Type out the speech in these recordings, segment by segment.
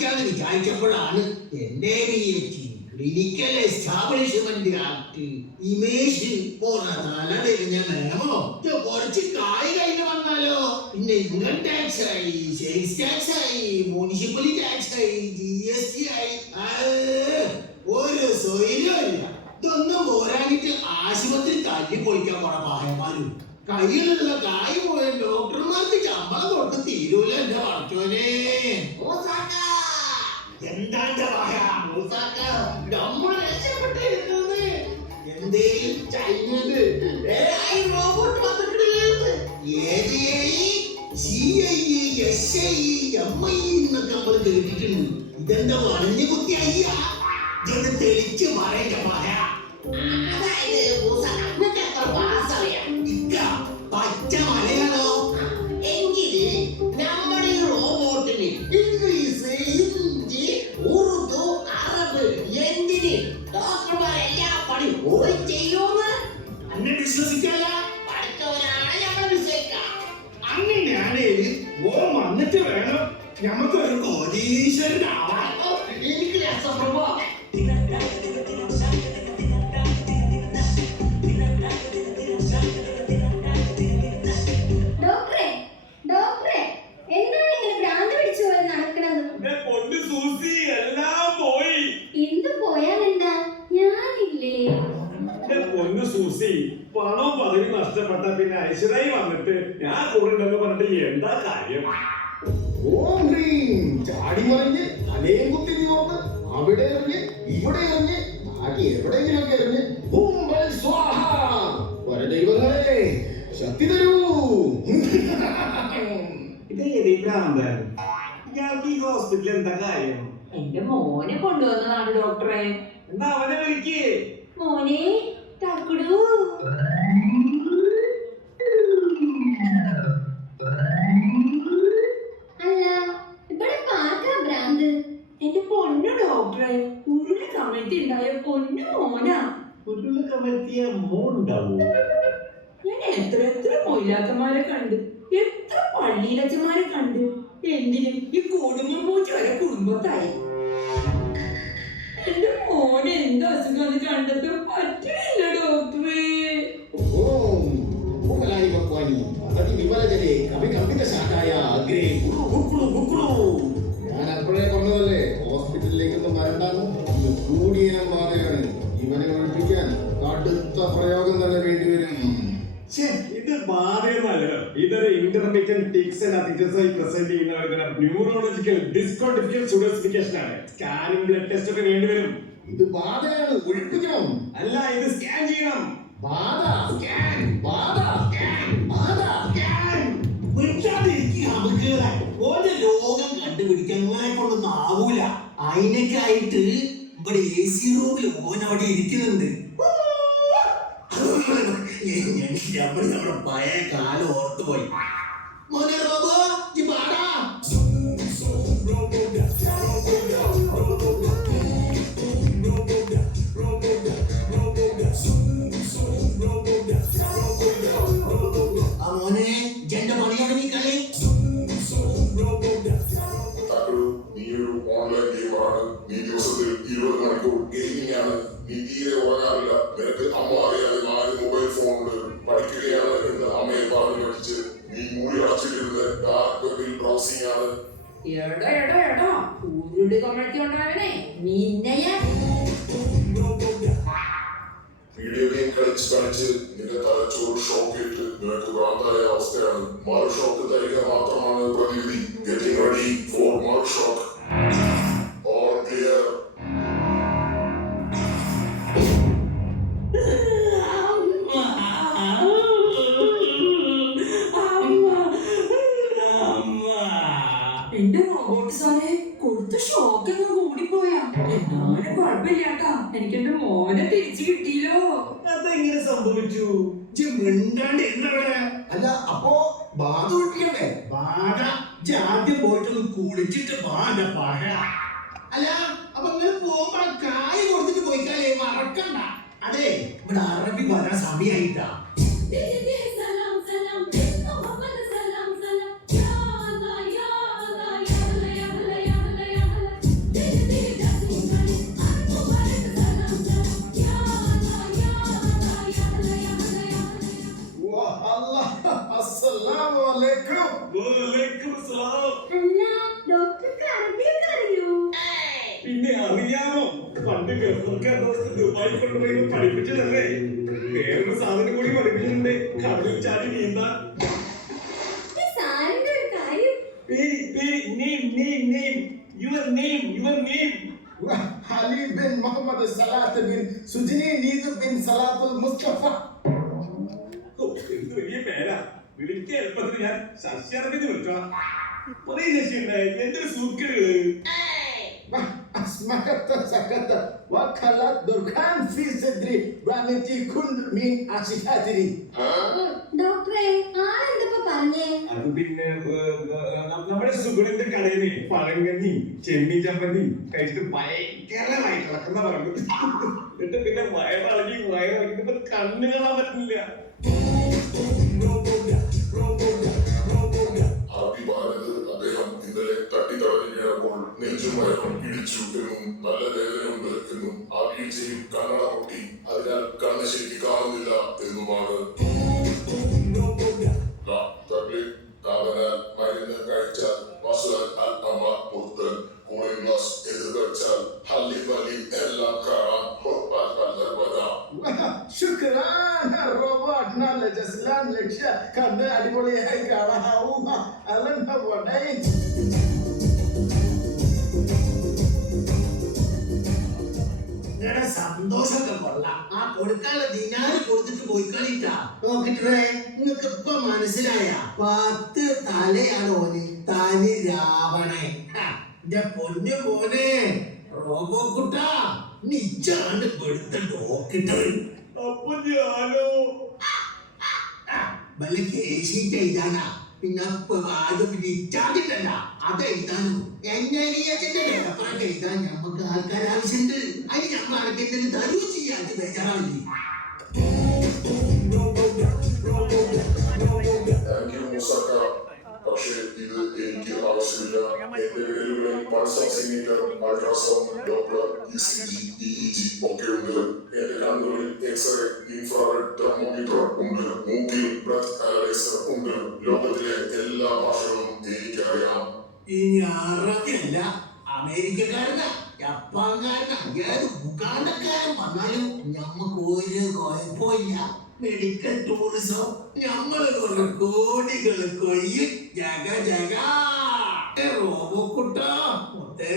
സഹായിക്കാന്ന് വിചാരിച്ചപ്പോഴാണ് NABH clinical establishment act ഇമേജ് തലതിരിഞ്ഞ നിയമോ കുറച്ച് കായ് കഴിഞ്ഞ് വന്നാലോ പിന്നെ ഇൻകം ടാക്സ് ആയി, സെയിൽസ് ടാക്സ് ആയി, മുനിസിപ്പലി ടാക്സ് ആയി, GST ആയി, ഒരു സ്വൈര്യമില്ല. ഇതൊന്നും പോരാഞ്ഞിട്ട് ആശുപത്രി തല്ലി പൊളിക്കാൻ പോണ പായന്മാരും കയ്യിലുള്ള കായ് പോയ ഡോക്ടർമാർക്ക് ശമ്പളം കൊടുത്ത് തീരൂല. എന്റെ വളർത്തോനെ എന്താ എന്തേലും ചൈനത് റോബോട്ട് വന്നിട്ടില്ലേ? എന്നൊക്കെ നമ്മൾ കേട്ടിട്ടുണ്ട്. ഇതെന്താ വളഞ്ഞു കുത്തി അയ്യ ഇതൊന്ന് തെളിച്ച് പറയണ്ട പറയാ. പച്ച മലയാളോ എങ്കില് നമ്മുടെ റോബോട്ടിന് ഇംഗ്ലീഷ്, ഹിന്ദി, ഉറുദു, അറബ് എന്തിന് ഡോക്ടർമാരെല്ലാ പണി ഓടി ചെയ്യൂന്ന് അന്നെ വിശ്വസിക്കാല. പഠിച്ചവരാണ് നമ്മൾ വിശ്വസിക്കാം. അങ്ങനെയാണ് ഓ വന്നിട്ട് വേണം നമുക്കൊരു കോടീശ്വരനാവാൻ. എനിക്ക് രസപ്രഭോ പണം പദവി നഷ്ടപ്പെട്ട പിന്നെ ഐശ്വര്യ വന്നിട്ട് ഞാൻ കൂടെ ഉണ്ടെന്ന് പറഞ്ഞിട്ട് എന്താ കാര്യം? ചാടി മറിഞ്ഞ് തലയും കുത്തി നോക്ക്, അവിടെ എറിഞ്ഞ് ഇവിടെ എറിഞ്ഞ് ബാക്കി എവിടെയെങ്കിലൊക്കെ എറിഞ്ഞ് ദൈവങ്ങളെ ശക്തി തരൂ. ഇയാൾക്ക് ഈ ഹോസ്പിറ്റലിൽ എന്താ കാര്യം? എന്റെ മോനെ കൊണ്ടുവന്നതാണ് ഡോക്ടറെ. എന്താ അവനെ വിളിക്കേ? മോനെ തക്കുടു. അല്ല ഇവിടെ പാർക്കാ ഭ്രാന്ത്. എന്റെ പൊന്നു ഡോക്ടറെ, ഉരുളി കമഴ്ത്തി ഉണ്ടായ പൊന്നു മോനാ. ഉരുളി കമഴ്ത്തിയ മോനുണ്ടാവോ? ഞാൻ എത്ര മൊയിലാക്കന്മാരെ കണ്ട്, എത്ര പള്ളിയിലച്ചന്മാരെ കണ്ട്. എന്തിനും ഈ കുടുംബം പൂച്ച വരെ കുടുംബത്തായി. എന്റെ മോനെ എന്ത് അസുഖം കണ്ടെത്താൻ പറ്റില്ല ഡോക്ടറെ. ഞാൻ അപ്പോഴേ പറഞ്ഞതല്ലേ ഹോസ്പിറ്റലിലേക്കൊന്നും വരണ്ടെന്ന്. കൂടിയനം ബാധയാണ്. ഇവനെ ഒഴിപ്പിക്കാൻ കടുത്ത പ്രയോഗം തന്നെ വേണ്ടിവരും. ഇത് ബാധയൊന്നല്ലോ, ഇതൊരു ഇന്റർമീഡിയറ്റ് ടിക്സ് ആൻഡ് അറ്റിറ്റ്യൂഡ്സ് ആയി പ്രസന്റ് ചെയ്യുന്ന ന്യൂറോളജിക്കൽ ഡിസ്കോഡിഫിക്കൽ സുഡോസിഫിക്കേഷൻ ആണ്. സ്കാനിംഗ് ബ്ലഡ് ടെസ്റ്റ് ഒക്കെ വേണ്ടിവരും. ഇത് ബാധയാണ്, ഒഴിപ്പിക്കണം. അല്ല, ഇത് സ്കാൻ ചെയ്യണം. ബാധ സ്കാൻ, ബാധ സ്കാൻ, ബാധ സ്കാൻ. ഓന്റെ രോഗം കണ്ടുപിടിക്കാൻ നിങ്ങളെ കൊണ്ടൊന്നും ആവൂല. അതിനൊക്കെയായിട്ട് ഇവിടെ AC റൂമിൽ ഓൻ അവിടെ ഇരിക്കുന്നുണ്ട്. നമ്മുടെ പഴയ കാലം ഓർത്തുപോയി. മോനെ റോബോ പാടാ. മോനെ ജന്റെ പണിയാണ് നീ കളി. നീയൊരു ഓൺലൈൻ ഗെയിമറാണ്. നീ ദിവസത്തിൽ 20 മണിക്കൂർ ഗെയിമിംഗ് ആണ്. നീ തീരെ ഉറങ്ങാറില്ല. നിനക്ക് അമ്മ അറിയാതെ 4 മൊബൈൽ ഫോണുണ്ട്. പഠിക്കുകയാണ് എന്ന് അമ്മയെ പറഞ്ഞു പഠിച്ച് നീ മൂടി അടച്ചിട്ടിരുന്ന് ഡാർക്ക് വെബിൽ ബ്രൗസിംഗ് ആണ്. ഉരുളി കമഴ്ത്തി ഉണ്ടാവണേ നിന്നെയ. വീഡിയോ ഗെയിം കളിച്ച് നിന്റെ തലച്ചോറ് ഷോക്ക് ഇട്ട് നിനക്ക് ഭ്രാന്തായ അവസ്ഥയാണ്. മറു ഷോക്ക് തരിക മാത്രമാണ് പ്രതിവിധി. ഗെറ്റിംഗ് റെഡി ഫോർ മറു ഷോക്ക്. All clear. എന്റെ റോബോട്ട് സാറേ കൊടുത്ത ഷോക്ക് അങ്ങ് കൂടിപ്പോയാ. എന്നാലും കുഴപ്പമില്ലാട്ടാ, എനിക്ക് എന്റെ മോനെ തിരിച്ചു കിട്ടിയല്ലോ. അതെങ്ങനെ സംഭവിച്ചു? മിണ്ടാണ്ട് എന്നവിടെ. അല്ല അപ്പോ ബാധ ഒഴിക്കണ്ടേ? ബാധ ആദ്യം പോയിട്ടൊന്ന് കുളിച്ചിട്ട് ബാധ പഴ. അല്ല അപ്പൊ നിങ്ങൾ പോകുമ്പോ കായ് കൊടുത്തിട്ട് പോയിക്കാലേ, മറക്കണ്ട. അതെ, ഇവിടെ അറബി വരാൻ സമയായിട്ടാ. പിന്നെ അറിയാമോ പണ്ട് ഗൾഫൊക്കെ ദുബായി കൊണ്ടുപോയി പഠിപ്പിച്ചതല്ലേ വേറൊരു സാധനം കൂടി പഠിപ്പിച്ചിട്ടുണ്ട് കടലിൽ ചാടി നീന്താൻ ഈ സാറിന്റെ ഒരു കാര്യം പേര് name your name Ali bin Muhammad Salat bin Sujini Need bin Salatul Mustafa. എന്ത് വലിയ പേരാ വിളിക്കാൻ എളുപ്പത്തിൽ ഞാൻ ശശിയറബിന്ന് വിളിച്ചോ പറയ ശശിയുണ്ട് എന്തൊരു സൂക്കേടുകള് أسمعت سكت وكلت دركان في صدري ونتي كل من أشهادني. ഡോക്ടറെ ആരെന്തപ്പോ പറഞ്ഞേ? അത് പിന്നെ നമ്മുടെ സുഗുണന്റെ കടയിൽ നിന്ന് പഴങ്കഞ്ഞി ചെമ്മീൻ ചമ്മന്തി കഴിച്ചിട്ട് ഭയങ്കരമായി കിടക്കുന്ന പറഞ്ഞു എന്നിട്ട് പിന്നെ വയറിളകിട്ട് കണ്ണു കാണാൻ പറ്റില്ല ഹാപ്പി ഭാരത് അദ്ദേഹം ഇന്നലെ തട്ടിത്തടഞ്ഞു വീണപ്പോൾ നെഞ്ചുമയക്കം ഇടിച്ചു എന്നും നല്ല വേദനയുണ്ട് എന്നും ആ വീഴ്ചയിൽ കണ്ണട പൊട്ടി അതിനാൽ കണ്ണ് ശരിക്ക് കാണുന്നില്ല എന്നുമാണ് മരുന്ന് കഴിച്ചാൽ മസാൽ അൽ അമ പുത്തൻ കൂളിംഗ് ഗ്ലാസ് എതിർ കഴിച്ചാൽ ഹല്ലി വലി എല്ലാം കാണാം شكرا روبوت നല്ല ജസ്ലാൻ ലക്ഷ്യ കണ്ണ് അടിപൊളിയായി കാണാവും അല്ലെന്താ പോട്ടെ നിങ്ങളുടെ സന്തോഷമൊക്കെ കൊള്ളാം ആ കൊടുക്കാനുള്ള ദിനാറ് കൊടുത്തിട്ട് പോയി കളിട്ടാ നോക്കിട്ടേ നിങ്ങൾക്ക് ഇപ്പൊ മനസ്സിലായ 10 തലയാണ് ഓന് തനി രാവണേ എന്റെ പൊന്നു മോനെ റോബോ കുട്ടാ നിജാണ്ട് പെടുത്ത നോക്കിട്ട് അപ്പൊ ഞാനോ വല്ല കേസിട്ട് എഴുതാനാ പിന്നെ ആരും വിറ്റാതിട്ടല്ല അത് എഴുതാനും എങ്ങനെയതിന്റെ പേപ്പറൊക്കെ എഴുതാൻ നമുക്ക് ആൾക്കാർ ആവശ്യമുണ്ട് അതിന് നമ്മൾ ആർക്കെന്തെങ്കിലും തരുവ് ചെയ്യാതെ ബേജാറാവില്ലേ താങ്ക് യു മൂസക്ക പക്ഷേ ഇത് എനിക്ക് ആവശ്യമില്ല എന്റെ വിരലുകളിൽ pulse oximeter ultrasound Doppler ECG EEG ഒക്കെ ഉണ്ട് എന്റെ കണ്ണുകളിൽ എക്സ്റേ ഇൻഫ്രാറെഡ് തെർമോമീറ്റർ ഉണ്ട് മൂക്കിൽ ബ്രത്ത് അനലൈസർ ഉണ്ട് ലോകത്തിലെ എല്ലാ ഭാഷകളും എനിക്കറിയാം ഇനി അറബിയല്ല അമേരിക്കക്കാരനാ ജപ്പാൻകാരനാ ഏത് ഉഗാണ്ടക്കാരൻ വന്നാലും ഞമ്മക്ക് ഒരു കുഴപ്പമില്ല മെഡിക്കൽ ടൂറിസം ഞമ്മള് കുറെ കോടികൾ കൊയ്യും ജഗ ജഗ റോബോക്കുട്ടാ മുത്തേ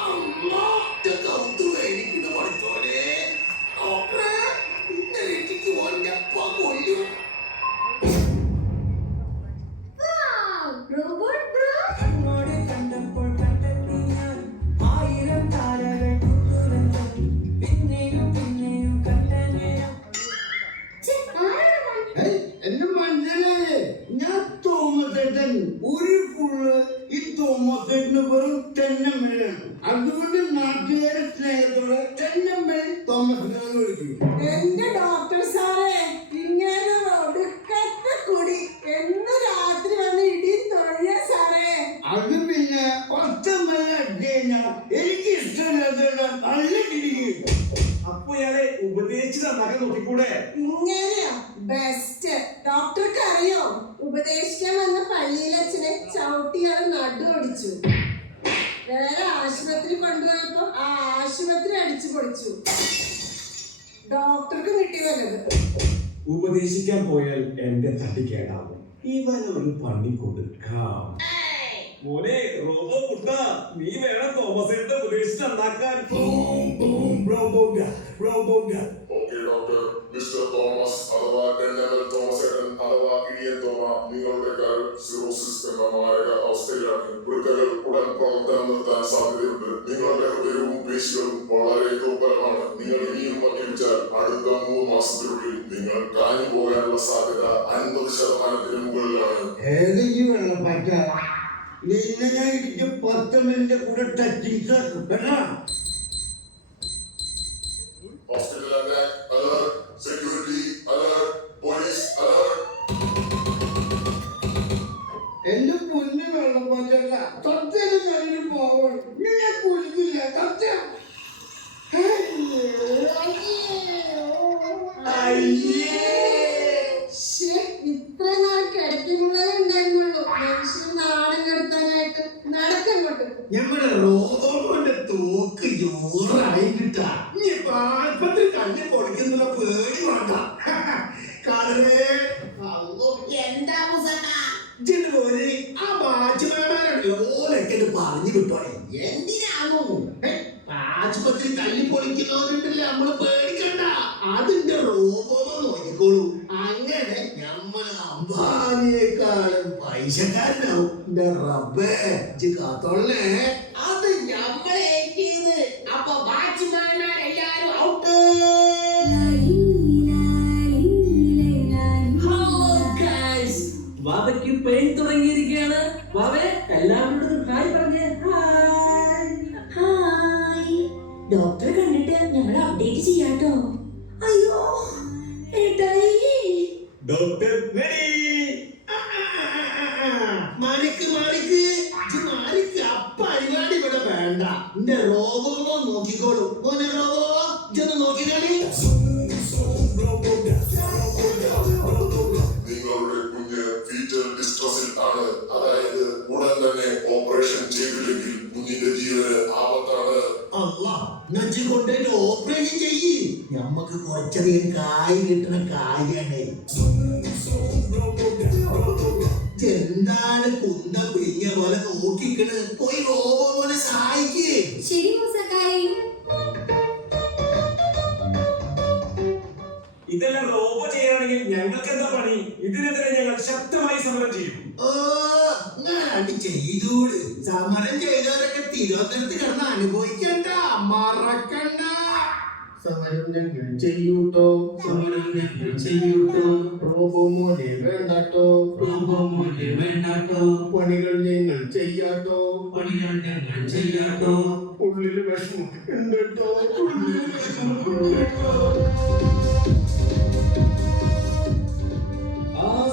അമ്മ കൗത്തു വേടിക്കുന്ന പഠിച്ചോനെ ഡോക്ടറെ ഇന്നലെ എനിക്ക് ഓൻ്റെ അപ്പ കൊല്ലും റോബോട്ട് ബ്രോ കണ്ണോടെ കണ്ടപ്പോൾ കണ്ടെത്തി ഞാൻ 1000 താരകൾ കുത്തുരഞ്ഞു പിന്നെയും പിന്നെയും കണ്ട നേരം എന്നെ മനസ്സിലായേ ഞാൻ തോമസേട്ടൻ ഒരു ഫുള്ള് ഈ തോമസേട്ടന് വെറും തെന്നമ്മയാണ് അതുകൊണ്ട് നാട്ടുകാരെ സ്നേഹത്തോടെ തെന്നമ്മ തോമസേട്ടനെ വിളിക്കും എന്റെ ഡോക്ടർ സാറേ ഇങ്ങനെ ഒടുക്കത്തെ കുടി എന്ന് രാത്രി വന്ന് ഇടി തൊഴിയ സാറേ അത് പിന്നെ പത്തമ്മ അടിക്കഴിഞ്ഞാൽ എനിക്ക് ഇഷ്ടമില്ലാത്ത നല്ല കിടിക്കും അപ്പൊ ഇയാളെ ഉപദേശിച്ച് നന്നാക്കാൻ നോക്കിക്കൂടെ ഇങ്ങനെയാ ബെസ്റ്റ് ഡോക്ടർക്ക് അറിയോ ഉപദേശിക്കാൻ വന്ന പള്ളിയിലച്ഛനെ ചവിട്ടിയാൾ നടു ഒടിച്ചു വേറെ ആശുപത്രി കൊണ്ടുപോയപ്പോ ആ ആശുപത്രി അടിച്ചു പൊളിച്ചു ഡോക്ടർക്ക് കിട്ടി വല്ലത് ഉപദേശിക്കാൻ പോയാൽ എന്റെ തട്ടി കേടാവും ഇവനൊരു പണി കൊടുക്കാം മോനെ റോബോ കുട്ട നീ വേണം തോമസേട്ട ഉപദേശിച്ച് നന്നാക്കാൻ ഓക്കെ ഡോക്ടർ മിസ്റ്റർ തോമസ് അഥവാ ഡെന്നൽ തോമസേട്ടൻ അഥവാ ഇടിയൻ തോമ നിങ്ങളുടെ കരൾ സിറോസിസ് എന്ന മാരക അവസ്ഥയിലാണ് വൃക്കകൾ ഉടൻ പ്രവർത്തനം നിർത്താൻ സാധ്യതയുണ്ട് നിങ്ങളുടെ ഹൃദയവും പേശികളും വളരെ ദുർബലമാണ് നിങ്ങൾ ഇനിയും മദ്യപിച്ചാൽ അടുത്ത 3 മാസത്തിനുള്ളിൽ നിങ്ങൾ കാഞ്ഞു പോകാനുള്ള സാധ്യത 50% മുകളിലാണ് ഏതെങ്കിലും വെള്ളപ്പാറ്റ നിന്നെ ഞാൻ ഇടിച്ച് 10 മിനിറ്റ് കൂടെ ടച്ചിങ്സ് ആക്കും കേട്ടോ hospital attack alert security alert police alert എന്റെ പൊന്നു വെള്ളപ്പാറ്റല്ല സത്യം കഴിഞ്ഞു പോകണം ഞാൻ കുളിക്കില്ല സത്യം ഇത്ര നാൾ കിടക്കുമ്പോഴേ ഉണ്ടായിരുന്നുള്ളൂ മനുഷ്യന് നാടൻ കെടുത്താനായിട്ട് നടക്കങ്ങോട്ട് ഞമ്മടെ റോബോ തോക്ക് ജോറായി കിട്ടാ ഇനി പാൽപ്പത്തിൽ കല്ല് പൊളിക്കുന്ന പേടി വേണ്ട കാലമേ അല്ലോ, എന്താ മുസക്ക? ഇജ്ജിന്റെ മോനെ ആ ബാച്ചുമാരുണ്ടല്ലോ ഓലൊക്കെ പറഞ്ഞു വിട്ടോളെ എന്തിനാണോ? ആശുപത്രി തല്ലി പൊളിക്കുന്നവരുണ്ടല്ലേ നമ്മള് പേടിക്കണ്ട അതിന്റെ റോബോ നോക്കിക്കോളൂ അങ്ങനെ നമ്മള് അംബാനിയേക്കാളും പൈസക്കാരനാവും എന്റെ റബ്ബേ ഇജ്ജ് കാത്തോളേ അത് ഞമ്മളെ ഏറ്റിയത്. അപ്പൊ ബാറ്റ്മാൻമാരെല്ലാരും ഔട്ട്. ഹലോ ഗൈസ്, വാവയ്ക്ക് പെയിൻ തുടങ്ങിയിരിക്കുകയാണ്. വാവേ എല്ലാവരോടും ഹായ് പറഞ്ഞേ. ഹായ്. ഹായ്. ഡോക്ടറെ കണ്ടിട്ട് ഞങ്ങൾ അപ്ഡേറ്റ് ചെയ്യാട്ടോ. അയ്യോ ഏട്ടായി. Doctor ready. മാലിക്ക് മാലിക്ക് ഇജ്ജ് മാലിക്ക് അപ്പ അരിവാടി ഇവിടെ വേണ്ട എന്റെ റോബോ നോക്കിക്കോളൂ മോനെ റോബോ ഇജ്ജൊന്ന് നോക്കിക്കളി നിങ്ങളുടെ കുഞ്ഞ് ഫീറ്റൽ ഡിസ്ട്രസിൽ ആണ്. അതായത് ഉടൻ തന്നെ ഓപ്പറേഷൻ ചെയ്തില്ലെങ്കിൽ കുഞ്ഞിന്റെ ജീവന് ആപത്താണ്. അല്ലാ നജ്ജ് കൊണ്ടുപോയിട്ട് ഓപ്പറേഷൻ ചെയ്യ് നമ്മക്ക് കുറച്ചധികം കായ് കിട്ടണ കായാണ് എന്താണ് കുന്തം പിടിഞ്ഞ പോലെ നോക്കിക്കണ് പോയി റോബോ പോലെ സഹായിക്കേ ശരി മുസക്കായി. ഇതെല്ലാം റോബോ ചെയ്യാണെങ്കിൽ ഞങ്ങൾക്ക് എന്താ പണി? ഇതിനെതിരെ ഞങ്ങൾ ശക്തമായി സമരം ചെയ്യും. ഓ ഞാൻ ചെയ്തോട് സമരം ചെയ്തവരൊക്കെ തിരുവനന്തപുരത്ത് കിടന്ന് അനുഭവിക്കണ്ട മറക്കണ്ട സമരം ഞങ്ങൾ ചെയ്യൂട്ടോ, സമരം ഞങ്ങൾ ചെയ്യൂട്ടോ, റോബോ മോനെ വേണ്ടാട്ടോ, റോബോ മോനെ വേണ്ടാട്ടോ, പണികൾ ഞങ്ങൾ ചെയ്യാട്ടോ, പണികൾ ഞങ്ങൾ ചെയ്യാട്ടോ, ഉള്ളില് വിഷമം ഉണ്ടോ, ഉള്ളില് വിഷമം ഉണ്ടോ.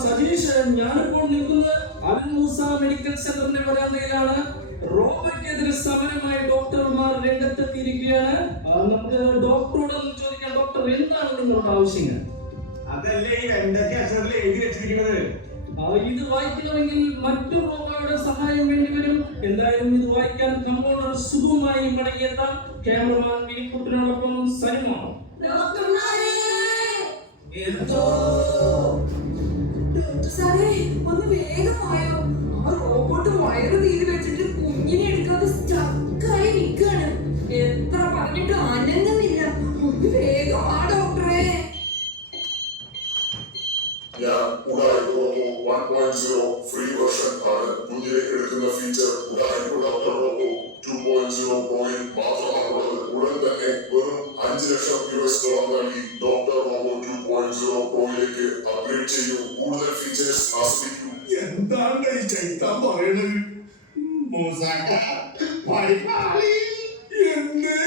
സതീഷ്, ഞാനിപ്പോൾ നിൽക്കുന്നത് അൽ മൂസ മെഡിക്കൽ സെന്ററിന്റെ വരാന്തയിലാണ്. റോബോയ്ക്കെതിരെ സമരമായി ഡോക്ടർമാർ രംഗത്തെത്തിയിരിക്കുകയാണ്. നമുക്ക് ഡോക്ടറോടൊന്ന് ചോദിക്കാം. ഡോക്ടർ, എന്താണ് നിങ്ങളുടെ ആവശ്യങ്ങൾ? അതല്ലേ ഈ എന്തൊക്കെ അക്ഷരത്തിൽ എഴുതി വെച്ചിരിക്കുന്നത്? ഇത് വായിക്കണമെങ്കിൽ മറ്റു റോബോയുടെ സഹായം വേണ്ടിവരും. എന്തായാലും ഇത് വായിക്കാൻ കമ്പൗണ്ടർ സുഖമായി മടങ്ങിയെത്താം. ക്യാമറമാൻ വിനിക്കുട്ടിനോടൊപ്പം സനിമ. സാറേ ഒന്ന് വേഗമായോ. ആ റോബോട്ട് വയറ് തീരെ വെച്ചിട്ട് കുഞ്ഞിനെ എടുക്കാതെ സ്റ്റക്കായി നിൽക്കാണ്. എത്ര പറഞ്ഞിട്ട് അനങ്ങുന്നില്ല. ഒന്ന് വേഗം ആ ഡോക്ടറെ. ഞാൻ ഉടായ്പ റോബോ 1.0 ഫ്രീ വെർഷൻ ആണ്. കുഞ്ഞിനെ എടുക്കുന്ന ഫീച്ചർ ഉടായ്പ ഡോക്ടർ റോബോ 2.0 പ്രോയിൽ മാത്രമാണുള്ളത്. ഉടൻ തന്നെ വെറും $5,00,000 നൽകി ഡോക്ടർ റോബോ 2.0 പ്രോയിലേക്ക് അപ്ഗ്രേഡ് ചെയ്യൂ. കൂടുതൽ ഫീച്ചേഴ്സ് ആസ്വദിക്കൂ. എന്താണ് ഈ ചൈത്താൻ പറയണത് മൂസാക്ക പണിക്കാളി എന്തേ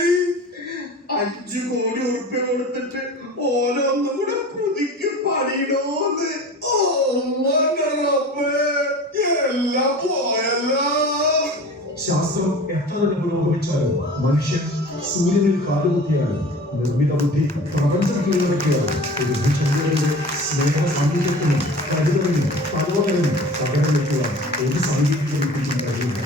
5 കോടി ഉറുപ്പ്യ കൊടുത്തിട്ട് ഓരോന്നും കൂടെ പുതുക്കി പണിയിടോന്ന് എല്ലാം പോയല്ലോ ശാസ്ത്രം എത്ര തന്നെ പുരോഗമിച്ചാലും മനുഷ്യൻ സൂര്യനിൽ കാലുകുത്തിയാലും നിർമ്മിത ബുദ്ധി പ്രപഞ്ചം കീഴടക്കിയാലും ഒരു ഭൂചന്ദ്രന്റെ സ്നേഹ സാന്നിധ്യത്തിനും കരുതലിനും പലോകനും പകരം വയ്ക്കുവാൻ ഒരു സാങ്കേതിക വിദ്യയ്ക്കും കഴിയില്ല.